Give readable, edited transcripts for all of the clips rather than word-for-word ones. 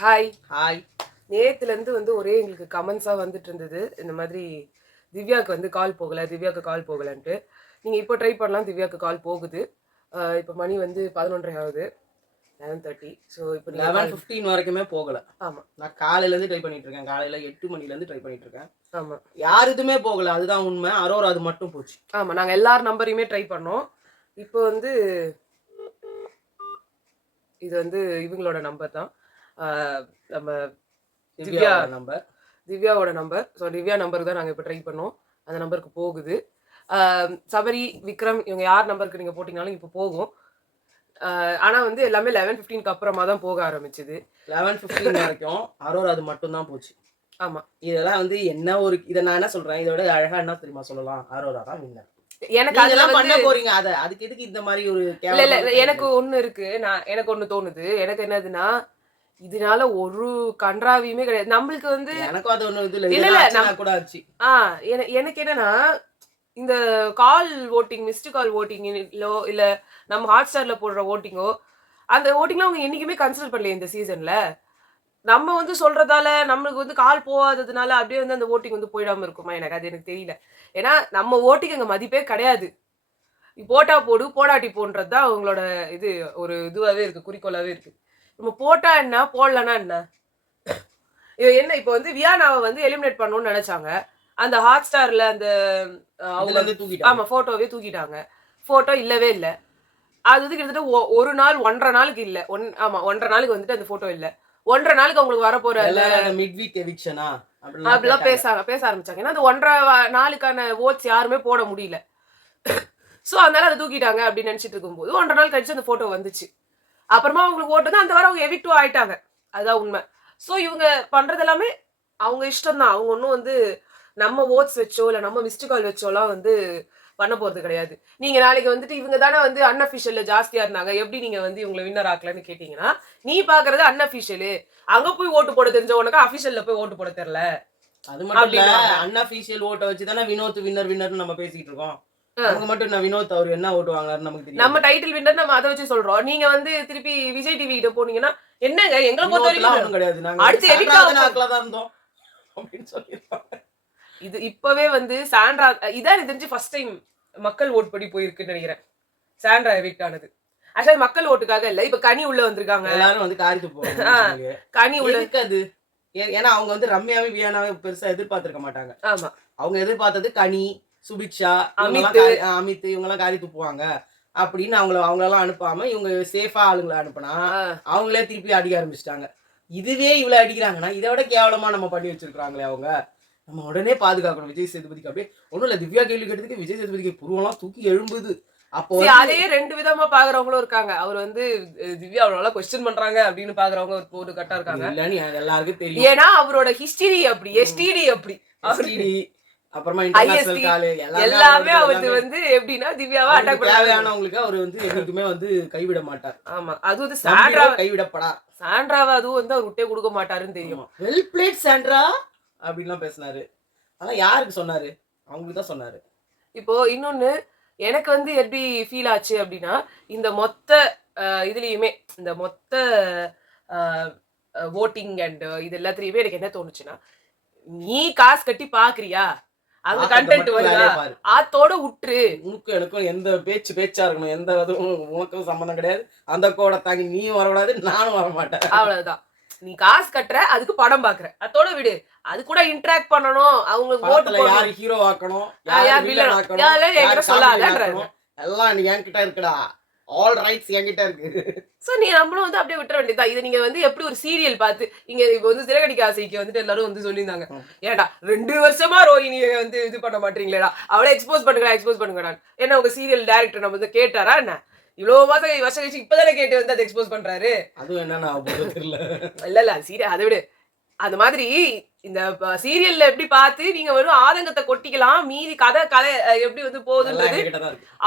Hi. Hi. நேத்துலேருந்து வந்து ஒரே எங்களுக்கு கமெண்ட்ஸாக வந்துட்டு இருந்தது. இந்த மாதிரி திவ்யாவுக்கு வந்து கால் போகலை, திவ்யாவுக்கு கால் போகலன்ட்டு. நீங்கள் இப்போ ட்ரை பண்ணலாம், திவ்யாவுக்கு கால் போகுது. இப்போ மணி வந்து 11:30 ஆகுது, 11:30. ஸோ இப்போ 11:15 வரைக்குமே போகல. ஆமாம், நான் காலையிலேருந்து ட்ரை பண்ணிட்டு இருக்கேன். காலையில் 8 மணிலேருந்து ட்ரை பண்ணிட்டு இருக்கேன். ஆமாம், யார் இதுவுமே போகல, அதுதான் உண்மை. அரோரா அது மட்டும் போச்சு. ஆமாம். நாங்கள் எல்லார் நம்பரையுமே ட்ரை பண்ணோம். இப்போ வந்து இது வந்து இவங்களோட நம்பர் தான், நம்ம திவ்யா நம்பர், திவ்யாவோட நம்பர். ஸோ திவ்யா நம்பருக்கு தான் நாங்கள் இப்போ ட்ரை பண்ணோம். அந்த நம்பருக்கு போகுது. சபரி, விக்ரம் இவங்க யார் நம்பருக்கு நீங்கள் போட்டிங்கனாலும் இப்போ போகும். ஆனால் வந்து எல்லாமே 11:15க்கு அப்புறமா தான் போக ஆரம்பிச்சுது. 11:15 வரைக்கும் அரோரா அது மட்டும் தான் போச்சு. ஆமாம். இதெல்லாம் வந்து என்ன ஒரு இதை நான் என்ன சொல்கிறேன், இதோட அழகாக என்ன தெரியுமா சொல்லலாம், அரோரா தான் வின்னர். எனக்கு அதெல்லாம் பண்ண போறீங்க, அதுக்கு எதுக்கு இந்த மாதிரி ஒரு இல்ல எனக்கு ஒண்ணு இருக்கு. எனக்கு ஒண்ணு தோணுது. எனக்கு என்னதுன்னா, இதனால ஒரு கன்றாவியுமே கிடையாது. நம்மளுக்கு வந்து எனக்கும் அது ஒண்ணு இது இல்ல இல்ல கூட ஆச்சு. எனக்கு என்னன்னா, இந்த கால் ஓட்டிங், மிஸ்டு கால் ஓட்டிங்கோ இல்ல நம்ம ஹாட் ஸ்டார்ல போடுற ஓட்டிங்கோ, அந்த ஓட்டிங்லாம் அவங்க என்னைக்குமே கன்சிடர் பண்ணல இந்த சீசன்ல. நம்ம வந்து சொல்றதால நம்மளுக்கு வந்து கால் போகாததுனால அப்படியே வந்து அந்த ஓட்டிங் வந்து போயிடாம இருக்குமா? எனக்கு தெரியல. ஏன்னா நம்ம ஓட்டிங் அங்க மதிப்பே கிடையாது. போட்டா போடு, போடாட்டி போன்றது தான் அவங்களோட இது, ஒரு இதுவாவே இருக்கு, குறிக்கோளாவே இருக்கு. நம்ம போட்டா என்ன, போடலன்னா என்ன? என்ன இப்போ வந்து வியானாவை வந்து எலிமினேட் பண்ணணும்னு நினைச்சாங்க. அந்த ஹாட் ஸ்டார்ல அந்த ஆமா போட்டோவே தூக்கிட்டாங்க. போட்டோ இல்லவே இல்ல. அது வந்து கிட்டத்தட்ட ஒரு நாள் 1.5 நாளுக்கு இல்ல. 1.5 நாளுக்கு வந்துட்டு அந்த போட்டோ இல்ல. 1.5 நாளுக்கு அவங்களுக்கு வரப்போற மிட் வீக் எவிக்ஷனா அப்படிலாம் பேச ஆரம்பிச்சாங்க. ஏன்னா அந்த 1.5 நாளுக்கான ஓட்ஸ் யாருமே போட முடியல. ஸோ அதனால அதை தூக்கிட்டாங்க அப்படின்னு நினைச்சிட்டு இருக்கும்போது 1.5 நாள் கழிச்சு அந்த போட்டோ வந்துச்சு. அப்புறமா அவங்களுக்கு ஓட்டு அந்த வாரம் அவங்க எவிக்டும் ஆயிட்டாங்க. அதுதான் உண்மை. ஸோ இவங்க பண்றது எல்லாமே அவங்க இஷ்டம் தான். அவங்க ஒன்றும் வந்து நம்ம ஓட்ஸ் வச்சோ இல்லை நம்ம மிஸ்டு கால் வச்சோலாம் வந்து பண்ண போறது கிடையாது. நீங்க நாளைக்கு வந்துட்டு இவங்க தானே வந்து அன்அஃபிஷியல்ல ஜாஸ்தியா இருந்தாங்க, எப்படி நீங்க வந்து இவங்களை வின்னர் ஆக்கலன்னு கேட்டீங்கன்னா, நீ பாக்குறது அன்அஃபிஷியலு. அங்க போய் ஓட்டு போட தெரிஞ்ச உனக்கு அபிஷியல்ல போய் ஓட்டு போட தெரியல. அது மட்டும் இல்ல, அன்அஃபிஷியல் ஓட்டை வச்சு தானே வினோத் வின்னர் நம்ம பேசிட்டு இருக்கோம். அவங்க மட்டும் நான் வினோத் அவர் என்ன ஓட்டு வாங்குறாரு நமக்கு தெரியும். நம்ம டைட்டில் வின்னர் நம்ம அதை வச்சு சொல்றோம். நீங்க வந்து திருப்பி விஜய் டிவி கிட்ட போனீங்கன்னா என்னங்க எங்களை பொறுத்த வரைக்கும் கிடையாது, நாங்க அடுத்து தான் இருந்தோம் அப்படின்னு சொல்லிருப்பாங்க. இது இப்பவே வந்து சாண்ட்ரா இதான் தெரிஞ்சு ஃபர்ஸ்ட் டைம் மக்கள் ஓட்டு படி போயிருக்குன்னு நினைக்கிறேன். சாண்ட்ரா எவிக்ட் ஆனது ஆக்சுவலி மக்கள் ஓட்டுக்காக இல்ல. இப்ப கனி உள்ள வந்திருக்காங்க, எல்லாரும் வந்து காரி துப்புவாங்க. கனி உள்ள இருக்காது. ஏன்னா அவங்க வந்து ரம்யாவே வியானாவே பெருசா எதிர்பார்த்திருக்க மாட்டாங்க. ஆமா, அவங்க எதிர்பார்த்தது கனி, சுபிக்ஷா, அமித் இவங்க எல்லாம் காரி துப்புவாங்க அப்படின்னு அவங்களெல்லாம் அனுப்பாம இவங்க சேஃபா ஆளுங்களை அனுப்புனா அவங்களே திருப்பி அடிக்க ஆரம்பிச்சிட்டாங்க. இதுவே இவ்வளவு அடிக்கிறாங்கன்னா இதை விட கேவலமா நம்ம பண்ணி வச்சிருக்காங்களே அவங்க. நம்ம உடனே பாதுகாக்கணும் விஜய் சேதுபதிக்கு. அப்படியே ஒண்ணும் இல்ல, திவ்யா கேள்வி கேட்டதுக்கு விஜய் சேதுபதிக்கு புருவெல்லாம் தூக்கி எழும்புது. அப்போ அதே ரெண்டு விதமா பாக்குறவங்களும் இருக்காங்க. அவர் வந்து திவ்யா அவ்வளவு கொஸ்டின் பண்றாங்க அப்படின்னு பாக்குறவங்க ஒரு கட்டா இருக்காங்க. எல்லாருக்கும் தெரியும். ஏன்னா அவரோட ஹிஸ்டரி அப்படி, எஸ்டிடி அப்படி, அப்புறமா இன்டர்நேஷனல் கால் எல்லாமே அவருக்கு வந்து எப்படின்னா திவ்யாவா அட்டாக் தேவையானவங்களுக்கு அவர் வந்து என்னைக்குமே வந்து கைவிட மாட்டார். ஆமா, அது வந்து சாண்ட்ரா கைவிடப்படா. சாண்ட்ராவா அதுவும் வந்து அவர் விட்டே கொடுக்க மாட்டாருன்னு தெரியும். வெல் பிளேட் சாண்ட்ரா அப்படின்லாம் பேசினாரு. ஆனா யாருக்கு சொன்னாரு? அவங்களுக்கு தான் சொன்னாரு. இப்போ இன்னொன்னு எனக்கு வந்து எப்படி ஃபீல் ஆச்சு அப்படின்னா, இந்த மொத்த இதுலயுமே இந்த மொத்த ஓட்டிங் அண்ட் இது எல்லாத்துலயுமே எனக்கு என்ன தோணுச்சுன்னா, நீ காசு கட்டி பாக்குறியா, அங்க கண்டென்ட் வருதா, ஆத்தோட விட்டுரு. உனக்கும் எனக்கும் எந்த பேச்சா இருக்கணும், எந்த உனக்கும் சம்பந்தம் கிடையாது. அந்த கோடை தாங்கி நீயும் வரக்கூடாது, நானும் வர மாட்டேன். அவ்வளவுதான். நீ காசு கட்டுற, அதுக்கு படம் பாக்குற, அதோட விடு. அது கூட இன்டராக்ட் பண்ணணும். அவங்களுக்கு ஓட்டு யார் ஹீரோ ஆக்கணும், யார் வில்லன் ஆக்கணும் சொல்லாதேன்றாங்க. எல்லாம் என்கிட்ட இருக்குடா, ஆல் ரைட்ஸ் என்கிட்ட இருக்கு. சோ நீ நம்மளும் வந்து அப்படியே விட்டுற வேண்டியதா. இது நீங்க வந்து எப்படி ஒரு சீரியல் பார்த்து இங்க இப்ப வந்து சிறகடிக்க ஆசைக்கு வந்துட்டு எல்லாரும் வந்து சொல்லியிருந்தாங்க, ஏடா 2 வருஷமா ரோஹிணியை வந்து இது பண்ண மாட்டீங்களேடா, அவளை எக்ஸ்போஸ் பண்ணுங்கடா. என்ன உங்க சீரியல் டைரக்டர் நம்ம வந்து கேட்டாரா என்ன? இவ்வளவு வருஷம் கழிச்சு இப்பதானே கேட்டு வந்து அதை எக்ஸ்போஸ் பண்றாரு. அதுவும் என்னன்னா தெரியல. இல்ல சீரியல் அதை விடு. அது மாதிரி இந்த சீரியல்ல எப்படி பார்த்து நீங்க வெறும் ஆதங்கத்தை கொட்டிக்கலாம், மீதி கதை எப்படி வந்து போகுதுன்றது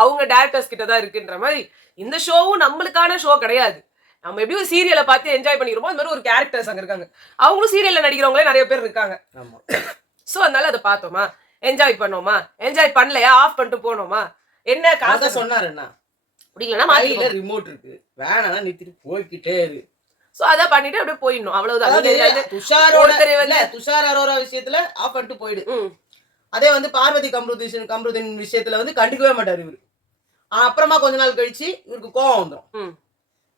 அவங்க டைரக்டர்ஸ் கிட்ட தான் இருக்குன்ற மாதிரி. இந்த ஷோவும் நம்மளுக்கான ஷோ கிடையாது. நம்ம எப்படி ஒரு சீரியலை பார்த்து என்ஜாய் பண்ணிக்கிறோமோ அது மாதிரி ஒரு கேரக்டர்ஸ் அங்க இருக்காங்க. அவங்களும் சீரியல்ல நடிக்கிறவங்களே நிறைய பேர் இருக்காங்க. சோ அதனால அதை பார்த்தோமா, என்ஜாய் பண்ணோமா, என்ஜாய் பண்ணலையா ஆஃப் பண்ணிட்டு போனோமா, என்ன காசை சொன்னாரு என்ன பிடிக்கலன்னா ரிமோட் இருக்கு, வேணா நிறுத்திட்டு போய்கிட்டே இரு. சோ அத பண்ணிட்டு அப்படியே போயிடணும், அவ்வளவுதான். அதாவது துஷார் அரோரா விஷயத்துல ஆஃப் பண்ணிட்டு போயிடு. அதே வந்து பார்வதி கம்ருதீன் விஷயத்துல வந்து கண்டுக்கவே மாட்டாரு இவரு. அப்புறமா கொஞ்ச நாள் கழிச்சு இவருக்கு கோவம் வந்துடும்.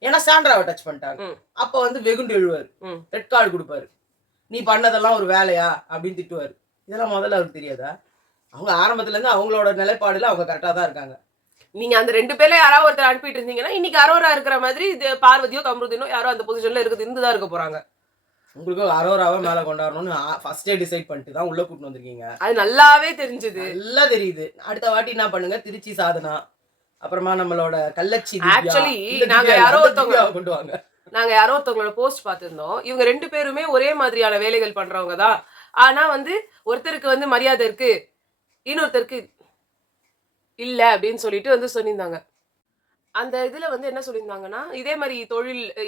ஏன்னா சாண்ட்ராவை டச் பண்ணிட்டாங்க. அப்ப வந்து வெகுண்டு எழுவாரு, ரெட் கார்டு கொடுப்பாரு. நீ பண்ணதெல்லாம் ஒரு வேலையா அப்படின்னு திட்டுவாரு. இதெல்லாம் முதல்ல அவருக்கு தெரியாதா? அவங்க ஆரம்பத்துல இருந்து அவங்களோட நிலைப்பாடுல அவங்க கரெக்டா தான் இருக்காங்க. நீங்க அந்த 2 பேர்ல யாராவது ஒருத்தர் அனுப்பிட்டு இருந்தீங்கன்னா இன்னைக்கு அரோரா இருக்கிற மாதிரி பார்வதியோ கம்ருதீனோ யாரோ அந்த பொசிஷன்ல இருந்துதான் இருக்க போறாங்க. உங்களுக்கு அரோராவை மேல கொண்டாடணும்னு ஃபர்ஸ்டே டிசைட் பண்ணிட்டு தான் உள்ள கூட்டிட்டு வந்திருக்கீங்க. அது நல்லாவே தெரிஞ்சது, நல்லா தெரியுது. அடுத்த வாட்டி என்ன பண்ணுங்க, திருச்சி சாதனா, அப்புறமா நம்மளோட கள்ளச்சி ஆக்சுவலி நாங்க யாரோ ஒருத்தவங்களோட போஸ்ட் பார்த்திருந்தோம். இவங்க 2 பேருமே ஒரே மாதிரியான வேலைகள் பண்றவங்க தான். ஆனா வந்து ஒருத்தருக்கு வந்து மரியாதை இருக்கு, இன்னொருத்தருக்கு இல்ல அப்படின்னு சொல்லிட்டு வந்து சொல்லியிருந்தாங்க. அந்த இதுல வந்து என்ன சொல்லியிருந்தாங்கன்னா,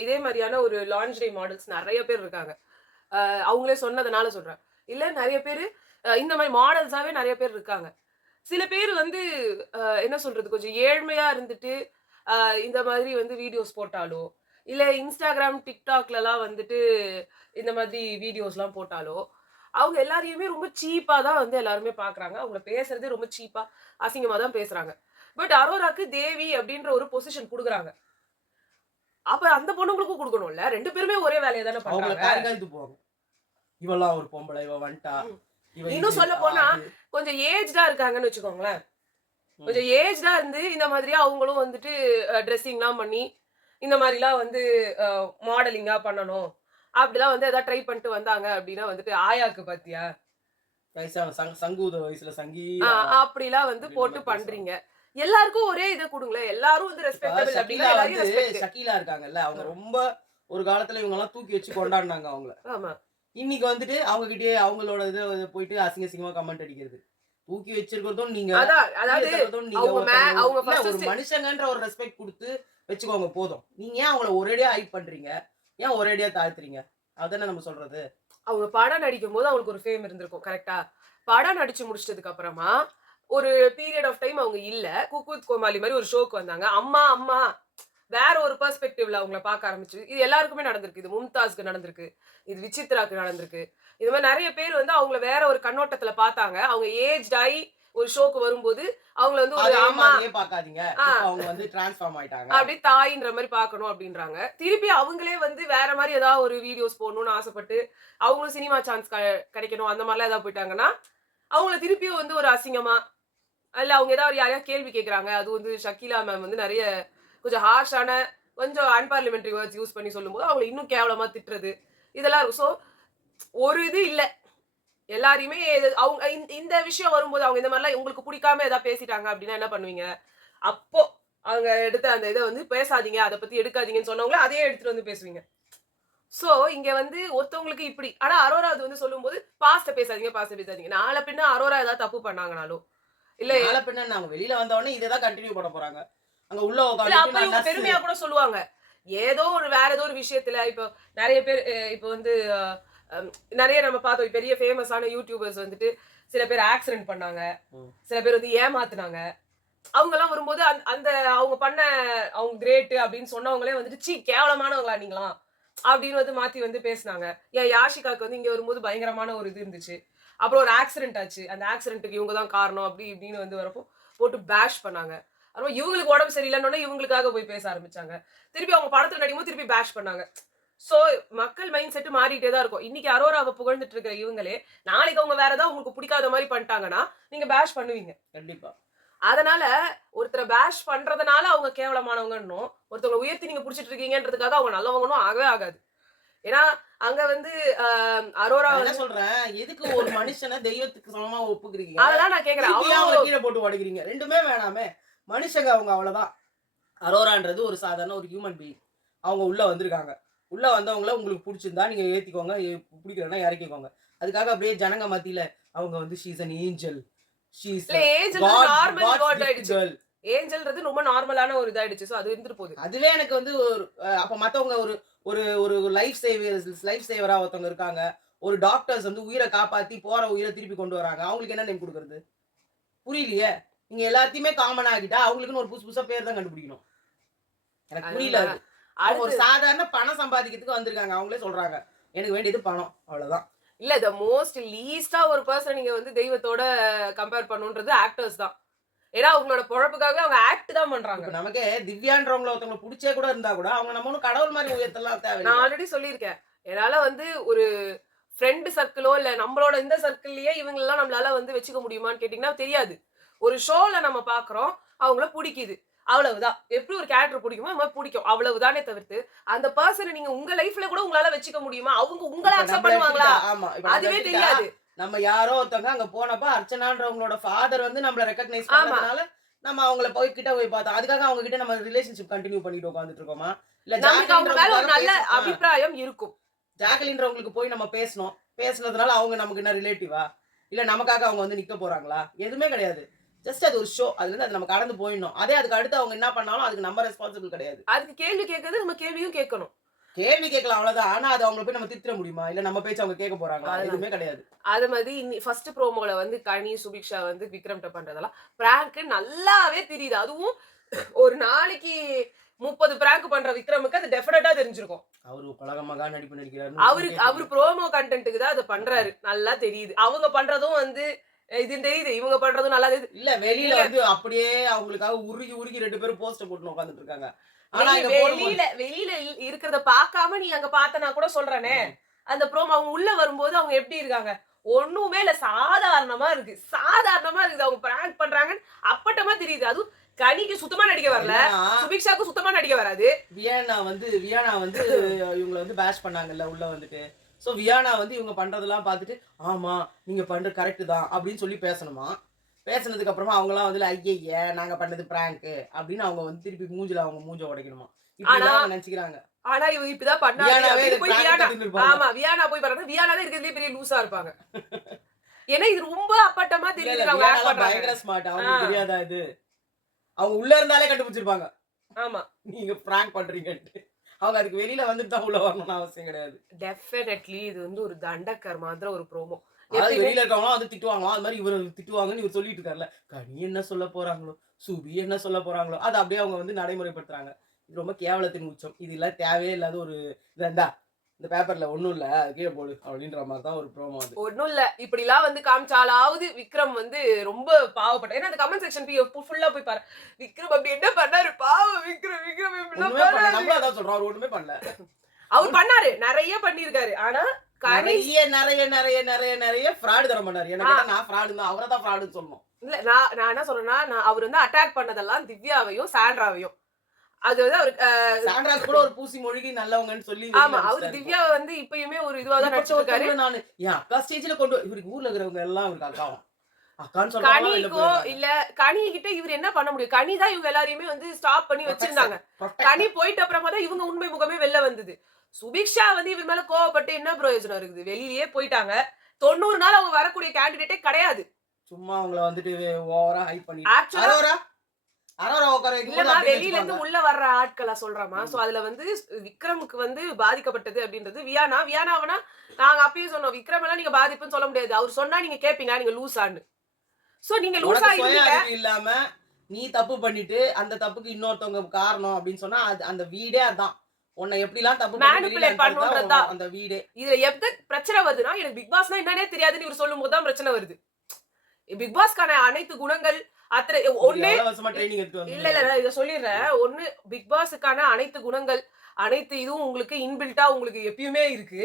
இதே மாதிரியான ஒரு லான்ஜ்ரி மாடல்ஸ் நிறைய பேர் இருக்காங்க. அவங்களே சொன்னதுனால சொல்றேன். இல்ல நிறைய பேரு இந்த மாதிரி மாடல்ஸாவே நிறைய பேர் இருக்காங்க. சில பேர் வந்து என்ன சொல்றது, கொஞ்சம் ஏழ்மையா இருந்துட்டு இந்த மாதிரி வந்து வீடியோஸ் போட்டாலோ, இல்ல இன்ஸ்டாகிராம் டிக்டாக்லலாம் வந்துட்டு இந்த மாதிரி வீடியோஸ்லாம் போட்டாலோ, அவங்க எல்லாரையுமே ரொம்ப சீப்பா தான் வந்து எல்லாருமே பாக்குறாங்க. அவங்கள பேசுறதே ரொம்ப சீப்பா அசிங்கமா தான் பேசுறாங்க. பட் அரோராக்கு தேவி அப்படின்ற ஒரு பொசிஷன் குடுக்குறாங்க. அப்ப அந்த பொண்ணுங்களுக்கும் குடுக்கணும்ல. 2 பேருமே ஒரே வேலையை தானே பண்றாங்க. இவெல்லாம் ஒரு பொம்பளை, இவ வந்துட்டா. இன்னும் சொல்ல போனா கொஞ்சம் ஏஜ்டா இருக்காங்கன்னு வச்சுக்கோங்களேன். கொஞ்சம் ஏஜ்டா இருந்து இந்த மாதிரியா அவங்களும் வந்துட்டு ட்ரெஸ்ஸிங்லாம் பண்ணி இந்த மாதிரிலாம் வந்து மாடலிங்கா பண்ணணும் அப்படிலாம் வந்து ஏதாவது ட்ரை பண்ணிட்டு வந்தாங்க அப்படின்னா வந்துட்டு ஆயாக்கு பாத்தியா சங்கூத வயசுல அப்படிலாம் வந்து போட்டு பண்றீங்க. எல்லாருக்கும் ஒரே இதை கொடுங்களேன். எல்லாரும் வந்து ரெஸ்பெக்டபிள் அப்படின்னா ஷக்கீலா இருக்காங்கல்ல, அவங்க ரொம்ப ஒரு காலத்துல இவங்க எல்லாம் தூக்கி வச்சு கொண்டாடினாங்க அவங்கள. ஆமா. இன்னைக்கு வந்துட்டு அவங்க கிட்டே அவங்களோட இது போயிட்டு அசிங்கமா கமெண்ட் அடிக்கிறது, தூக்கி வச்சிருக்கிறதும் நீங்க. அதாவது ஒரு மனுஷங்கன்ற ஒரு ரெஸ்பெக்ட் கொடுத்து வச்சுக்கோங்க போதும். நீங்க ஏன் அவங்கள ஒரேடியா ஹைப் பண்றீங்க, ஏன் ஒரேடியா தாழ்த்துறீங்க? அதானே நம்ம சொல்றது. அவங்க படம் நடிக்கும் போது அவங்களுக்கு ஒரு ஃபேம் இருந்திருக்கும், கரெக்டா? படம் நடிச்சு முடிச்சதுக்கு அப்புறமா ஒரு பீரியட் ஆஃப் டைம் அவங்க இல்ல, குக் வித் கோமாளி மாதிரி ஒரு ஷோக்கு வந்தாங்க. அம்மா வேற ஒரு பெர்ஸ்பெக்டிவ்ல அவங்கள பார்க்க ஆரம்பிச்சு. இது எல்லாருக்குமே நடந்திருக்கு. இது மும்தாஸ்க்கு நடந்திருக்கு, இது விசித்ராக்கு நடந்திருக்கு. இது மாதிரி நிறைய பேர் வந்து அவங்கள வேற ஒரு கண்ணோட்டத்துல பார்த்தாங்க. அவங்க ஏஜ் ஆகி ஒரு ஷோக்கு வரும்போது அவங்கள வந்து ஒரு அம்மா பாக்காதீங்க, அவங்க வந்து டிரான்ஸ்ஃபார்ம் ஆயிட்டாங்க, அப்படி தாயின்ற மாதிரி பார்க்கணும் அப்படின்றாங்க. திருப்பி அவங்களே வந்து வேற மாதிரி ஏதாவது ஒரு வீடியோஸ் போடணும்னு ஆசைப்பட்டு அவங்களும் சினிமா சான்ஸ் கிடைக்கணும் அந்த மாதிரிலாம் ஏதாவது போயிட்டாங்கன்னா அவங்கள திருப்பியும் வந்து ஒரு அசிங்கமா, இல்ல அவங்க ஏதாவது யாரையா கேள்வி கேட்கறாங்க, அது வந்து ஷக்கீலா மேம் வந்து நிறைய கொஞ்சம் ஹார்ஷான கொஞ்சம் அன்பார்லிமெண்டரி வேர்ட்ஸ் யூஸ் பண்ணி சொல்லும்போது அவங்களை இன்னும் கேவலமா திட்டுறது இதெல்லாம் இருக்கும். ஸோ ஒரு இது இல்ல, எல்லாரையுமே அவங்க இந்த விஷயம் வரும்போது அவங்க இந்த மாதிரிலாம் உங்களுக்கு பிடிக்காம ஏதாவது பேசிட்டாங்க அப்படின்னா என்ன பண்ணுவீங்க? அப்போ அவங்க எடுத்த அந்த இதை வந்து பேசாதீங்க, அதை பத்தி எடுக்காதீங்கன்னு சொன்னவங்களே அதையே எடுத்துட்டு வந்து பேசுவீங்க. சோ இங்க வந்து ஒருத்தவங்களுக்கு இப்படி. ஆனா அரோரா அது வந்து சொல்லும் போது பாஸ்ட பேசாதீங்க. நாளை பின்ன அரோரா ஏதாவது தப்பு பண்ணாங்கனாலும் இல்ல நாளை பின்ன அவங்க வெளியில வந்த உடனே இதை தான் கண்டினியூ பண்ண போறாங்க. அங்க உள்ள உட்கார்ந்து பெருமையா கூட சொல்லுவாங்க. ஏதோ ஒரு வேற ஏதோ ஒரு விஷயத்துல இப்போ நிறைய பேர் இப்போ வந்து நிறைய நம்ம பார்த்தோம், பெரிய ஃபேமஸான யூடியூபர்ஸ் வந்துட்டு சில பேர் ஆக்சிடென்ட் பண்ணாங்க, சில பேர் வந்து ஏமாத்துனாங்க. அவங்க எல்லாம் வரும்போது அந்த அவங்க பண்ண அவங்க கிரேட் அப்படின்னு சொன்னவங்களே வந்துட்டு சீ கேவலமானவங்களா நீங்களாம் அப்படின்னு வந்து மாத்தி வந்து பேசினாங்க. ஏன் யாஷிகாக்கு வந்து இங்க வரும்போது பயங்கரமான ஒரு இது இருந்துச்சு. அப்புறம் ஒரு ஆக்சிடென்ட் ஆச்சு, அந்த ஆக்சிடென்ட்டுக்கு இவங்க தான் காரணம் அப்படி இப்படின்னு வந்து வரப்போ போட்டு பேஷ் பண்ணாங்க. அப்புறம் இவங்களுக்கு உடம்பு சரியில்லைன்னு இவங்களுக்காக போய் பேச ஆரம்பிச்சாங்க. திருப்பி அவங்க படத்துல நடிக்கும்போது திருப்பி பேஷ் பண்ணாங்க. சோ மக்கள் மைண்ட் செட் மாறிட்டே தான் இருக்கும். இன்னைக்கு அரோராவை புகழ்ந்துட்டு இருக்கிற இவங்களே நாளைக்கு அவங்க வேற ஏதாவது உங்களுக்கு பிடிக்காத மாதிரி பண்ணிட்டாங்கன்னா நீங்க பேஷ் பண்ணுவீங்க கண்டிப்பா. அதனால ஒருத்தரை பேஷ் பண்றதுனால அவங்க கேவலமானவங்கன்னும், ஒருத்தவங்களை உயர்த்தி நீங்க புடிச்சிட்டு இருக்கீங்கன்றதுக்காக அவங்க நல்லவங்கன்னும் ஆகவே ஆகாது. ஏன்னா அங்க வந்து அரோரா என்ன சொல்றேன், எதுக்கு ஒரு மனுஷனை தெய்வத்துக்கு சமமா ஒப்புக்கிறீங்க? அதெல்லாம் நான் கேக்குறேன். அவங்க கீழே போட்டு உடைக்கிறீங்க. ரெண்டுமே வேணாமே. மனுஷங்க அவங்க அவ்வளவுதான். அரோரான்றது ஒரு சாதாரண ஒரு ஹியூமன் பீயிங். அவங்க உள்ள வந்திருக்காங்க. உள்ள வந்தவங்கள உங்களுக்கு பிடிச்சிருந்தா நீங்க ஏத்திக்கோங்க, பிடிக்கலன்னா இறக்கிக்கோங்க. அதுக்காக அப்படியே ஜனங்க மத்தியில அவங்க வந்து she is an angel, she is normal god ஆயிடுச்சு. ஏஞ்சல்ன்றது ரொம்ப நார்மலான ஒரு இதாயிடுச்சு. சோ அது இருந்துட்டு போகுது. அதுவே எனக்கு வந்து அப்ப மத்தவங்க ஒரு ஒரு ஒரு லைஃப் சேவரா ஒருத்தவங்க இருக்காங்க. ஒரு டாக்டர்ஸ் வந்து உயிரை காப்பாத்தி போற உயிரை திருப்பி கொண்டு வராங்க. அவங்களுக்கு என்ன நேம் கொடுக்கறது? புரியலையே. நீங்க எல்லாத்தையுமே காமன் ஆகிட்டா அவங்களுக்குன்னு ஒரு புதுசா பேர் தான் கண்டுபிடிக்கணும். எனக்கு புரியல. அவங்க ஒரு சாதாரண பணம் சம்பாதிக்கிறதுக்கு வந்திருக்காங்க. அவங்களே சொல்றாங்க எனக்கு வேண்டியது பணம், அவ்வளவுதான். இல்ல த மோஸ்ட் லீஸ்டா ஒரு பர்சன் நீங்க வந்து தெய்வத்தோட கம்பேர் பண்ணுன்றது ஆக்டர்ஸ் தான். ஏன்னா அவங்களோட பொழப்புக்காக அவங்க ஆக்ட் தான் பண்றாங்க. இப்ப நமக்கே திவ்யான்றவங்கள ஒருத்தவங்க புடிச்சே கூட இருந்தா கூட அவங்க நம்ம ஒன்னும் கடவுள் மாதிரி உயர்த்தலாம் தேவை. நான் ஆல்ரெடி சொல்லியிருக்கேன். என்னால வந்து ஒரு ஃப்ரெண்ட் சர்க்கிளோ இல்ல நம்மளோட இந்த சர்க்கிள்லயே இவங்களெல்லாம் நம்மளால வந்து வச்சுக்க முடியுமான்னு கேட்டீங்கன்னா தெரியாது. ஒரு ஷோல நம்ம பாக்குறோம், அவங்கள புடிக்குது. அவ்வளவுதான். எப்படி ஒரு கேரக்டர் பிடிக்குமோ அது மாதிரி பிடிக்கும். அவ்வளவுதானே தவிர்த்து, அந்த பர்சன நீங்க உங்க லைஃப்ல கூட உங்களால வச்சுக்க முடியுமா? அவங்க உங்கள அக்செப்ட் பண்ணுவாங்களா? ஆமா. அதுவே தெரியாது. நம்ம யாரோ ஒருத்தவங்க அங்க போனப்ப அர்ச்சனான்றவங்களோட ஃபாதர் வந்து நம்மள ரெகக்னைஸ் பண்ணதுனால நம்ம அவங்கள போய் கிட்ட போய் பார்த்தோம். அதுக்காக அவங்க கிட்ட நம்ம ரிலேஷன்ஷிப் கண்டினியூ பண்ணிட்டு உட்கார்ந்துட்டு இருக்கோமா? இல்ல நமக்கு அவங்க மேல ஒரு நல்ல அபிப்பிராயம் இருக்கும். ஜாக்கலின்றவங்களுக்கு போய் நம்ம பேசணும். பேசுனதுனால அவங்க நமக்கு என்ன ரிலேட்டிவா? இல்ல நமக்காக அவங்க வந்து நிக்க போறாங்களா? எதுவுமே கிடையாது. ஜஸ்ட் அது ஒரு ஷோ. அதுல இருந்து அது நம்ம கடந்து போயிடணும். அதே அதுக்கு அடுத்து அவங்க என்ன பண்ணாலும் அதுக்கு நம்ம ரெஸ்பான்சிபிள் கிடையாது. அதுக்கு கேள்வி கேட்கறது நம்ம கேள்வியும் கேட்கணும். கேள்வி கேட்கலாம் அவ்வளவுதான். ஆனா அது அவங்கள போய் நம்ம திட்ட முடியுமா? இல்ல நம்ம பேச்ச அவங்க கேட்க போறாங்களா? எதுவுமே கிடையாது. அது மாதிரி ஃபர்ஸ்ட் ப்ரோமோல வந்து கனி, சுபிக்ஷா வந்து விக்ரம்ட்ட பண்றதெல்லாம் பிராங்க் நல்லாவே தெரியுது. அதுவும் ஒரு நாளைக்கு 30 பிராங்க் பண்ற விக்ரமுக்கு அது டெஃபினட்டா தெரிஞ்சிருக்கும். அவரு உலகமாக நடிப்பு நடிக்கிறாரு. அவரு ப்ரோமோ கண்டென்ட்க்கு தான் அதை பண்றாரு. நல்லா தெரியுது. அவங்க பண்றதும் வந்து இது தெரியுது. இவங்க பண்றதும் நல்லா தெரியுது. இல்ல வெளியில வந்து அப்படியே அவங்களுக்காக உருகி உருகி 2 பேரும் போஸ்டர் போட்டு உட்கார்ந்துட்டு இருக்காங்க. ஆனா வெளியில இருக்கிறத பார்க்காம நீ அங்க பார்த்தனா கூட சொல்றனே. அந்த ப்ரோமோ அவங்க உள்ள வரும்போது அவங்க எப்படி இருக்காங்க? ஒண்ணுமே இல்ல, சாதாரணமா இருக்கு. சாதாரணமா இருக்குது. அவங்க பிராங்க் பண்றாங்க அப்பட்டமா தெரியுது. அதுவும் கனிக்கு சுத்தமா நடிக்க வரல. சுபிக்ஷாக்கு சுத்தமா நடிக்க வராது. வியானா வந்து இவங்கள வந்து பேஷ் பண்ணாங்கல்ல உள்ள வந்துட்டு. சோ வியானா வந்து இவங்க பண்றதெல்லாம் பார்த்துட்டு ஆமா நீங்க பண்ற கரெக்ட் தான் அப்படின்னு சொல்லி பேசணுமா. பேசினதுக்கு அப்புறமா அவங்கலாம் வந்து ஐயய்ய நாங்க பண்ணது பிராங்க் அப்படின்னு அவங்க வந்து திருப்பி அவங்க மூஞ்ச உடைக்கணுமா. இப்படிதான் நினைச்சுக்கிறாங்க. ஆனா இவங்க இப்படிதான் பண்ணாங்க. ஆமா வியானா போய் பாருங்க. வியானா தான் இருக்கிறதுலயே பெரிய லூசா இருப்பாங்க. ஏன்னா இது ரொம்ப அப்பட்டமா தெரியுது. அவங்க பயங்கர ஸ்மார்ட். அவங்களுக்கு தெரியாதா இது? அவங்க உள்ள இருந்தாலே கண்டுபிடிச்சிருப்பாங்க. ஆமா நீங்க பிராங்க் பண்றீங்கன்னு. அவங்க அதுக்கு வெளியில வந்துட்டு தான் உள்ள வரணும்னு அவசியம் கிடையாது. டெஃபினெட்லி இது வந்து ஒரு தண்டக்கர் மாதிரி ஒரு ப்ரோமோ. வெளியில இருக்கவங்க வந்து திட்டுவாங்களா, அது மாதிரி இவரு திட்டுவாங்கன்னு இவர் சொல்லிட்டு இருக்காருல்ல. கனி என்ன சொல்ல போறாங்களோ, சுபி என்ன சொல்ல போறாங்களோ, அதை அப்படியே அவங்க வந்து நடைமுறைப்படுத்துறாங்க. இது ரொம்ப கேவலத்தின் உச்சம். இது இல்ல தேவையே இல்லாத ஒரு இதா இந்த பேப்பர்ல ஒண்ணும் இல்ல அது கீழே போடு அப்படின்ற மாதிரி தான் ஒரு ப்ரோமோ. அது ஒண்ணும் இல்ல இப்படி எல்லாம் வந்து காமிச்சாலாவது விக்ரம் வந்து ரொம்ப பாவப்பட்ட. ஏன்னா அந்த கமெண்ட் செக்ஷன் ஃபுல்லா போய் பாரு. விக்ரம் அப்படி என்ன பண்ணாரு பாவம் விக்ரம் நம்மளும் அதான் சொல்றோம். அவர் ஒண்ணுமே பண்ணல. அவர் பண்ணாரு, நிறைய பண்ணிருக்காரு. ஆனா நிறைய ஃப்ராட் தரம் பண்ணாரு. எனக்கு நான் ஃப்ராட் தான், அவரை தான் ஃப்ராடுன்னு சொல்லணும். இல்ல நான் என்ன சொல்றேன்னா அவர் வந்து அட்டாக் பண்ணதெல்லாம் திவ்யாவையும் சாண்ட்ராவையும். அது வந்து அவரு சாண்ட்ரா கூட ஒரு பூசி மொழிகி நல்லவங்கன்னு சொல்லி. ஆமா அவரு திவ்யாவை வந்து இப்பயுமே ஒரு இதுவா தான் நடிச்சிருக்காரு. நானு என் அக்கா ஸ்டேஜ்ல கொண்டு இவருக்கு ஊர்ல இருக்கிறவங்க எல்லாம் இவருக்கு அக்காவும் அக்கான்னு சொல்றாங்க. கனிக்கோ இல்ல கனி கிட்ட இவர் என்ன பண்ண முடியும்? கனி தான் இவங்க எல்லாரையுமே வந்து ஸ்டாப் பண்ணி வச்சிருந்தாங்க. கனி போயிட்ட அப்புறமா தான் இவங்க உண்மை முகமே வெளில வந்தது. சுபிக்ஷா வந்து இவன் மேல கோவப்பட்டு என்ன பிரயோஜனம் இருக்குது? வெளியிலேயே போயிட்டாங்க. 90 நாள் அவங்க வரக்கூடிய கேண்டிடேட்டே கிடையாது. சும்மா அவங்கள வந்துட்டு ஓவரா ஹைப் பண்ணி வெளியில இருந்து உள்ள வர்ற ஆட்களா சொல்றாமா. சோ அதுல வந்து விக்ரமுக்கு வந்து பாதிக்கப்பட்டது அப்படின்றது வியானாவனா நாங்க அப்பயே சொன்னோம். விக்ரம் எல்லாம் நீங்க பாதிப்புன்னு சொல்ல முடியாது. அவர் சொன்னா நீங்க கேப்பீங்க நீங்க லூசான்னு. சோ நீங்க லூசா இல்லாம நீ தப்பு பண்ணிட்டு அந்த தப்புக்கு இன்னொருத்தவங்க காரணம் அப்படின்னு சொன்னா அந்த வீடே அதான். உன்னை எப்படிலாம் தப்பு மேனிபுலேட் பண்ணுன்றதா அந்த வீடே. இதுல எப்ப பிரச்சனை வருதுன்னா எனக்கு பிக் பாஸ்னா என்னன்னே தெரியாதுன்னு இவர் சொல்லும் போது தான் பிரச்சனை வருது. பிக் பாஸ்க்கான அனைத்து குணங்கள் ஒண்ணு இல்ல இத சொல்லிடுறேன். ஒண்ணு பிக் பாஸுக்கான அனைத்து குணங்கள் அனைத்து இதுவும் உங்களுக்கு இன்பில்ட்டா உங்களுக்கு எப்பயுமே இருக்கு.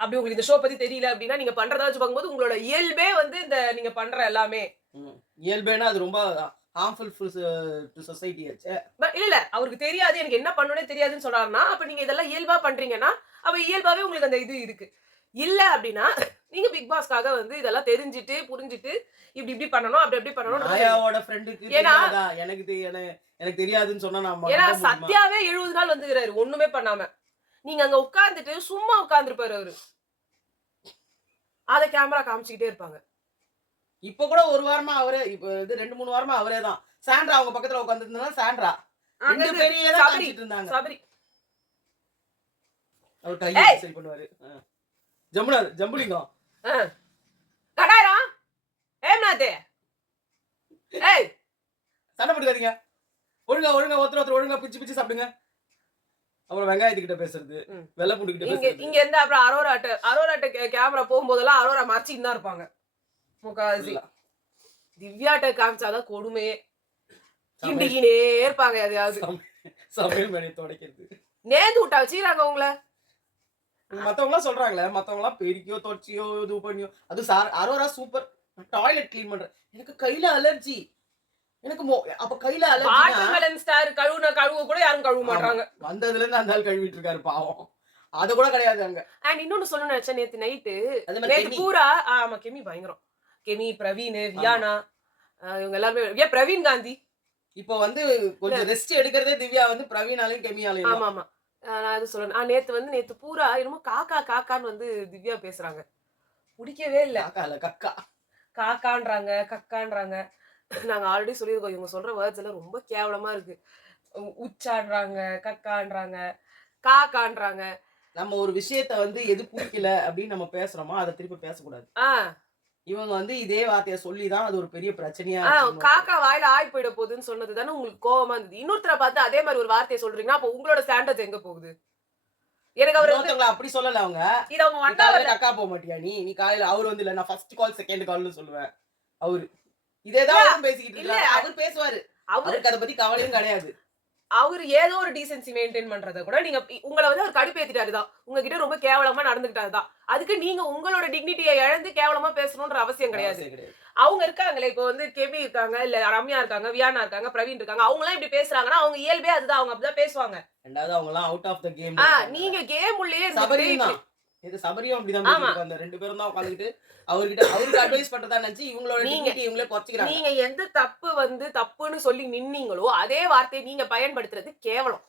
அப்படி உங்களுக்கு இந்த ஷோ பத்தி தெரியல அப்படின்னா நீங்க பண்றதா வச்சு பார்க்கும்போது உங்களோட இயல்பே வந்து இந்த நீங்க பண்ற எல்லாமே இயல்பேனா அது ரொம்ப harmful to society. இல்ல அவருக்கு தெரியாது எனக்கு என்ன பண்ணணும்னே தெரியாதுன்னு சொல்றாருன்னா அப்ப நீங்க இதெல்லாம் இயல்பா பண்றீங்கன்னா அப்ப இயல்பாவே உங்களுக்கு அந்த இது இருக்கு. இல்ல அப்படின்னா நீங்க பிக் பாஸ்க்காக வந்து இதெல்லாம் தெரிஞ்சிட்டு புரிஞ்சிட்டு இப்படி பண்ணணும் அப்படி பண்ணணும். மாயாவோட ஃப்ரெண்டுக்கு தெரியாதா? எனக்கு தெரியாதுன்னு சொன்னா நான் ஏன்னா சத்யாவே 70 நாள் வந்துறாரு ஒண்ணுமே பண்ணாம. நீங்க அங்க உட்கார்ந்துட்டு சும்மா உட்கார்ந்துருப்பாரு அவரு. அத கேமரா காமிச்சிட்டே இருப்பாங்க. இப்ப கூட ஒரு வாரமா அவரே இப்ப இது 2-3 வாரமா அவரே தான். சாண்ட்ரா அவங்க பக்கத்துல உட்கார்ந்திருந்தா சாண்ட்ரா ரெண்டு பேரையே தான் காமிச்சிட்டு இருந்தாங்க. சபரி அவர் கையை சரி பண்ணுவாரு. ஜம்புலிங்கம் கடாரா ஏம்னாதே ஏய் சண்டை போட்டுக்காதீங்க. ஒழுங்கா ஒருத்தர் ஒழுங்கா பிச்சு சாப்பிடுங்க. அப்புறம் வெங்காயத்துக்கிட்ட பேசுறது, வெள்ளை பூண்டு கிட்ட இங்க பேசுறது. இங்க இருந்து அப்புறம் அரோராட்ட கேமரா போகும்போதெல்லாம் அரோரா மறைச்சிட்டு தான் இருப்பாங்க முக்காவாசி. திவ்யாட்ட காமிச்சாதான் கொடுமையே. கிண்டிக்கினே இருப்பாங்க எதையாவது. சமையல் மேடையை துடைக்கிறது. நேந்து விட்டா வச்சுக்கிறாங்க உங்கள. மத்தவங்க எல்லாம் சொல்றாங்களே, மத்தவங்க எல்லாம் பெருக்கியோ தொடச்சியோ இது பண்ணியோ அது அரோரா சூப்பர். டாய்லெட் கிளீன் பண்ற எனக்கு கையில அலர்ஜி. எனக்கு அப்ப கையில அலர்ஜி. வாட்டர்மெலன் ஸ்டார் கழுவ கூட யாரும் கழுவ மாட்டாங்க. வந்ததுல இருந்து அந்த ஆள் கழுவிட்டு இருக்காரு பாவம். அது கூட கிடையாது அங்க. அண்ட் இன்னொன்னு சொல்லணும்னு நினைச்சேன். நேத்து நைட்டு நேத்து பூரா ஆமா கெமி பயங்கரம். கெமி, பிரவீன், வியானா இவங்க எல்லாருமே. ஏன் பிரவீன் காந்தி இப்போ வந்து கொஞ்சம் ரெஸ்ட் எடுக்கிறதே திவ்யா வந்து பிரவீனாலையும் கெமியாலையும். ஆமா ஆமா நான் அது சொல்லணும். நேத்து பூரா என்னமோ காக்கா காக்கான்னு வந்து திவ்யா பேசுறாங்க. பிடிக்கவே இல்ல. கக்கா காக்கான்றாங்க கக்கான்றாங்க. நாங்க ஆல்ரெடி சொல்லியிருக்கோம் இவங்க சொல்ற வேர்ட்ஸ் எல்லாம் ரொம்ப கேவலமா இருக்கு. உச்சான்றாங்க, கக்கான்றாங்க, காக்கான்றாங்க. நம்ம ஒரு விஷயத்த வந்து எது பிடிக்கல அப்படின்னு நம்ம பேசுறோமோ அதை திருப்பி பேசக்கூடாது. இவங்க வந்து இதே வார்த்தைய சொல்லிதான் அது ஒரு பெரிய பிரச்சனையா. காக்கா வாயில ஆய் போயிட போகுதுன்னு சொன்னது தானே உங்களுக்கு கோவமா இருந்தது. இன்னொருத்தரை பார்த்து அதே மாதிரி ஒரு வார்த்தையை சொல்றீங்கன்னா அப்ப உங்களோட ஸ்டாண்டர்ட்ஸ் எங்க போகுது? எனக்கு அவர் அப்படி சொல்லல. அவங்க இத அவங்க வந்தால கக்கா போக மாட்டியா நீ காலையில அவர் வந்து இல்ல நான் ஃபர்ஸ்ட் கால் செகண்ட் கால்னு சொல்லுவேன். அவரு இதேதான் பேசிக்கிட்டு இருக்காரு. அவர் பேசுவாரு. அவருக்கு அதை பத்தி கவலையும் கிடையாது. அவரு ஏதோ ஒரு டீசென்சி மெயின்டைன் பண்றத கூட நீங்க உங்களை வந்து அவர் கடுப்பேத்திட்டாருதான். உங்ககிட்ட ரொம்ப கேவலமா நடந்துகிட்டாருதான். அதுக்கு நீங்க உங்களோட டிக்னிட்டியை இழந்து கேவலமா பேசணும்ன்ற அவசியம் கிடையாது. அவங்க இருக்காங்களே இப்போ வந்து கெமி இருக்காங்க, இல்ல ரம்யா இருக்காங்க, வியானா இருக்காங்க, பிரவீன் இருக்காங்க. அவங்க எல்லாம் இப்படி பேசுறாங்கன்னா அவங்க இயல்பே அதுதான். அவங்க அப்படிதான் பேசுவாங்க. ரெண்டாவது அவங்க எல்லாம் அவுட் ஆஃப் த கேம். நீங்க கேம் உள்ளே இது சபரியும் அப்படிதான் பேசிட்டு அந்த ரெண்டு பேரும் தான் உட்கார்ந்துட்டு அவருக்கு அட்வைஸ் பண்றதா நினைச்சு இவங்களோட டிக்னிட்டி இவங்களே குறைச்சிக்கிறாங்க. நீங்க எந்த தப்புன்னு சொல்லி நின்னீங்களோ அதே வார்த்தையை நீங்க பயன்படுத்துறது கேவலம்.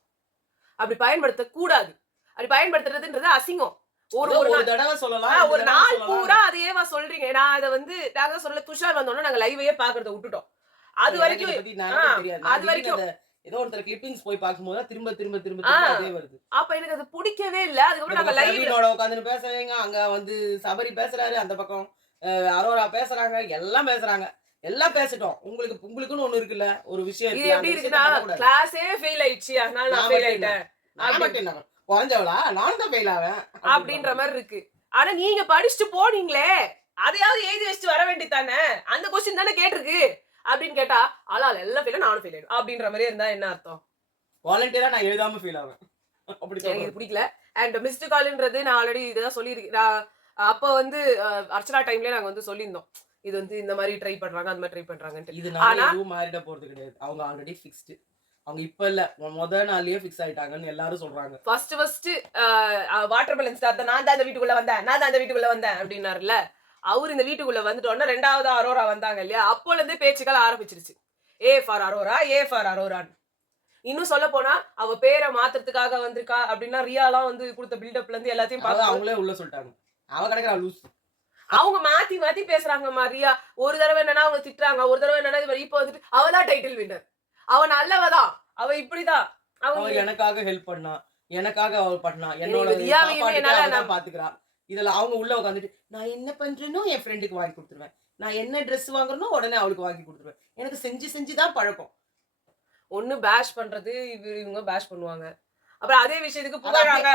அப்படி பயன்படுத்த கூடாது. அப்படி பயன்படுத்துறதுன்றது அசிங்கம். ஒரு தடவை சொல்லலாம், ஒரு நாள் பூரா அதையேவா சொல்றீங்க. நான் அதை வந்து நாங்க சொல்ல துஷார் வந்தோம்னா நாங்க லைவையே பாக்குறத விட்டுட்டோம். அது வரைக்கும் ஏதோ ஒருத்தர் கிளிப்பிங்ஸ் போய் பாக்கும்போது திரும்ப திரும்ப திரும்ப அதே வருது. அப்ப எனக்கு அது பிடிக்கவே இல்ல. அதுக்கப்புறம் நாங்க லைவோட உட்கார்ந்து பேசுறீங்க. அங்க வந்து சபரி பேசுறாரு, அந்த பக்கம் அரோரா பேசுறாங்க, எல்லாம் பேசுறாங்க. எல்லாம் பேசிட்டோம். உங்களுக்குன்னு ஒண்ணு இருக்குல்ல ஒரு விஷயம். இது எப்படி இருக்குன்னா கிளாஸே ஃபெயில் ஆயிடுச்சு அதனால நான் ஃபெயில் ஆயிட்டேன். குறைஞ்சவளா நானும் தான் ஃபெயில் ஆவேன் அப்படின்ற மாதிரி இருக்கு. ஆனா நீங்க படிச்சுட்டு போனீங்களே அதையாவது எழுதி வச்சுட்டு வர வேண்டியதானே. அந்த கொஸ்டின் தானே கேட்டிருக்கு அப்படின்னு கேட்டா ஆளால் எல்லாம் ஃபெயில் நானும் ஃபெயில் ஆயிடும் அப்படின்ற மாதிரி இருந்தா என்ன அர்த்தம்? வாலண்டியரா நான் எழுதாம ஃபெயில் ஆவேன். அப்படி எனக்கு பிடிக்கல. அண்ட் மிஸ்டு கால்ன்றது நான் ஆல்ரெடி இதுதான் சொல்லியிருக்கேன். அப்போ வந்து அர்ச்சனா டைம்ல நாங்க வந்து சொல்லியிருந்தோம் இது வந்து இந்த மாதிரி ட்ரை பண்றாங்க அந்த மாதிரி ட்ரை பண்றாங்கன்னு. இதனால எதுவும் மாறிட போறது கிடையாது. அவங்க ஆல்ரெடி ஃபிக்ஸ்டு. அவங்க இப்ப இல்ல முதல் நாள்லயே ஃபிக்ஸ் ஆயிட்டாங்கன்னு எல்லாரும் சொல்றாங்க. ஃபர்ஸ்ட் வாட்டர்மெலன் ஸ்டார் நான் தான் அந்த வீட்டுக்குள்ள வந்தேன் அப்படின்னாருல. அவர் இந்த வீட்டுக்குள்ள வந்துட்டோன்னா ரெண்டாவது அரோரா வந்தாங்க இல்லையா, அப்போல இருந்தே பேச்சுக்கள் ஆரம்பிச்சிருச்சு. ஏ ஃபார் அரோரான்னு. இன்னும் சொல்ல போனா அவ பேரை மாத்துறதுக்காக வந்திருக்கா அப்படின்னா ரியாலாம் வந்து கொடுத்த பில்டப்ல இருந்து எல்லாத்தையும் பார்த்து அவங்களே உள்ள சொல்லிட்டாங்க. அவ கிடைக்கிற லூஸ். அவங்க மாத்தி பேசுறாங்க. ரியா ஒரு தடவை என்னன்னா அவங்க திட்டுறாங்க, ஒரு தடவை என்னன்னா இப்ப வந்துட்டு அவதான் டைட்டில் வின்னர், அவ நல்லவதான், அவ இப்படிதான், அவங்க எனக்காக ஹெல்ப் பண்ணா, எனக்காக அவ பண்ணா, என்னோட பாத்துக்கிறா. இதுல அவங்க உள்ள உட்காந்துட்டு நான் என்ன பண்றேனோ என் ஃப்ரெண்டுக்கு வாங்கி கொடுத்துருவேன், நான் என்ன ட்ரெஸ் வாங்குறனோ உடனே அவளுக்கு வாங்கி கொடுத்துருவேன், எனக்கு செஞ்சுதான் பழக்கம். ஒண்ணு பேஷ் பண்றது இவங்க பேஷ் பண்ணுவாங்க, அப்புறம் அதே விஷயத்துக்கு புகழறாங்க.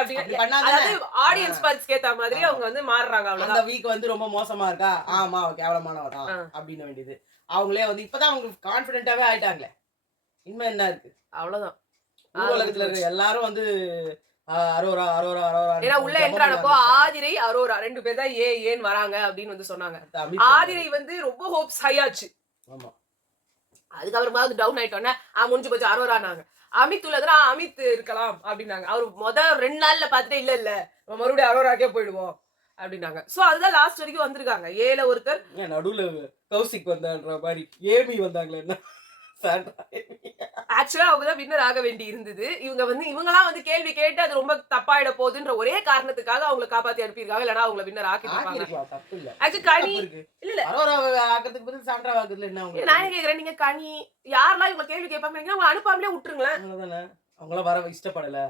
அதாவது ஆடியன்ஸ் பல்ஸ் கேத்த மாதிரி அவங்க வந்து மாறுறாங்க. அந்த வீக் வந்து ரொம்ப மோசமா இருக்கா, ஆமா அவ கேவலமானவ தான் அப்படின்னு வேண்டியது. அவங்களே வந்து இப்பதான் அவங்களுக்கு கான்பிடென்ட்டாவே ஆயிட்டாங்களே, இனிமே என்ன இருக்கு அவ்வளவுதான். உலகத்துல இருக்க எல்லாரும் வந்து அரோரா ஏன்னா உள்ள என்ட்ரானப்போ ஆதிரை அரோரா ரெண்டு பேர் தான் ஏன்னு வராங்க அப்படின்னு வந்து சொன்னாங்க. ஆதிரை வந்து ரொம்ப ஹோப்ஸ் ஹையாச்சு. ஆமா, அதுக்கப்புறமா வந்து டவுன் ஆயிட்டோன்னே முடிஞ்சு போச்சு அரோரானாங்க. அமித் உள்ளதுனா அமித் இருக்கலாம் அப்படின்னாங்க. அவரு முதல் 2 நாள்ல பார்த்துட்டு இல்ல மறுபடியும் அரோராக்கே போயிடுவோம் அப்படின்னாங்க. சோ அதுதான் லாஸ்ட் வரைக்கும் வந்திருக்காங்க. ஏல ஒருத்தர் நடுவுல கௌசிக் வந்தான்ற மாதிரி ஏமி வந்தாங்களே என்ன ஆக்சுவலா அவங்கதான் வின்னர் ஆக வேண்டி இருந்தது. இவங்கலாம் வந்து கேள்வி கேட்டு அது ரொம்ப தப்பாயிட போகுதுன்ற ஒரே காரணத்துக்காக அவங்களை காப்பாத்தி அனுப்பியிருக்காங்க. இல்லனா அவங்களை வின்னர் நான் கேக்குறேன், நீங்க கனி யாரெல்லாம் இவங்க கேள்வி கேட்பாங்க அவங்க அனுப்பாமலே விட்டுருங்களேன். அவங்களாம் வர இஷ்டப்படல,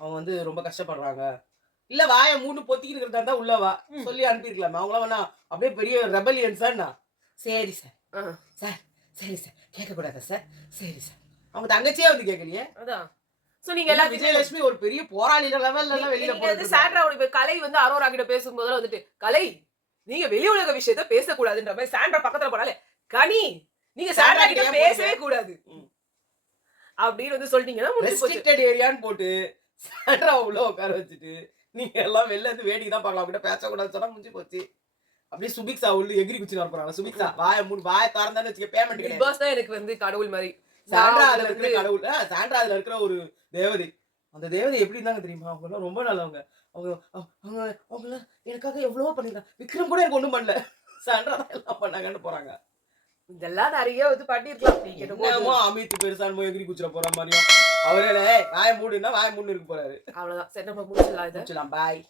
அவங்க வந்து ரொம்ப கஷ்டப்படுறாங்க, இல்ல வாய மூணு பொத்திக்கிட்டு இருக்கிறதா இருந்தா உள்ளவா சொல்லி அனுப்பியிருக்கலாமே. அவங்களாம் வேணா அப்படியே பெரிய ரெபலியன் சார். சரி சார் சரி சார் கேட்க கூடாதா சார், சரி சார். அவங்க தங்கச்சியே வந்து கேட்கலையே. அதான் சோ நீங்க எல்லாத்தையும் விஜயலட்சுமி ஒரு பெரிய போராளி லெவல்ல எல்லாம் வெளியில நீங்க வந்து சாண்ட்ராவோட இப்ப கலை வந்து அரோரா கிட்ட பேசும்போது வந்துட்டு கலை நீங்க வெளி உலக விஷயத்த பேசக்கூடாதுன்ற மாதிரி சாண்ட்ரா பக்கத்துல போனாலே கனி நீங்க சாண்ட்ரா கிட்ட பேசவே கூடாது அப்படின்னு வந்து சொல்லிட்டீங்கன்னா முடிஞ்சு போச்சு. ரெஸ்ட்ரிக்டட் ஏரியான்னு போட்டு சாண்ட்ரா உள்ள உட்கார வச்சுட்டு நீங்க எல்லாம் வெளில இருந்து வேடிக்கை தான் பார்க்கலாம், கிட்ட பேசக்கூடாதுன்னு சொன்னா முடிஞ்சு போச்சு. அப்படியே சுபிக்ஷா உள்ள எகிரி குச்சி போறாங்க. சுபிக்ஷா வாய திறந்தான்னு வச்சுக்க பேமெண்ட் பிக் கிடையாது. பாஸ் தான் எனக்கு வந்து கடவுள் மாதிரி. சாண்ட்ரா அதுல இருக்கிற கடவுள், சாண்ட்ரா அதுல இருக்கிற ஒரு தேவதை. அந்த தேவதை எப்படி இருந்தாங்க தெரியுமா? அவங்க எல்லாம் ரொம்ப நல்லவங்க. அவங்க அவங்க அவங்க எனக்காக எவ்வளவோ பண்ணிருக்காங்க. விக்ரம் கூட எனக்கு ஒண்ணும் பண்ணல, சாண்ட்ரா தான் எல்லாம் பண்ணாங்கன்னு போறாங்க. இதெல்லாம் நிறைய வந்து பண்ணிருக்கலாம். நீங்க என்னமோ அமித் பெருசான் எகிரி குச்சிர போற மாதிரியும் அவரே வாய மூடுன்னா வாய மூடு இருக்க போறாரு. அவ்வளவுதான். சரி நம்ம முடிச்சிடலாம் இதை. முடிச்சலாம். பாய்.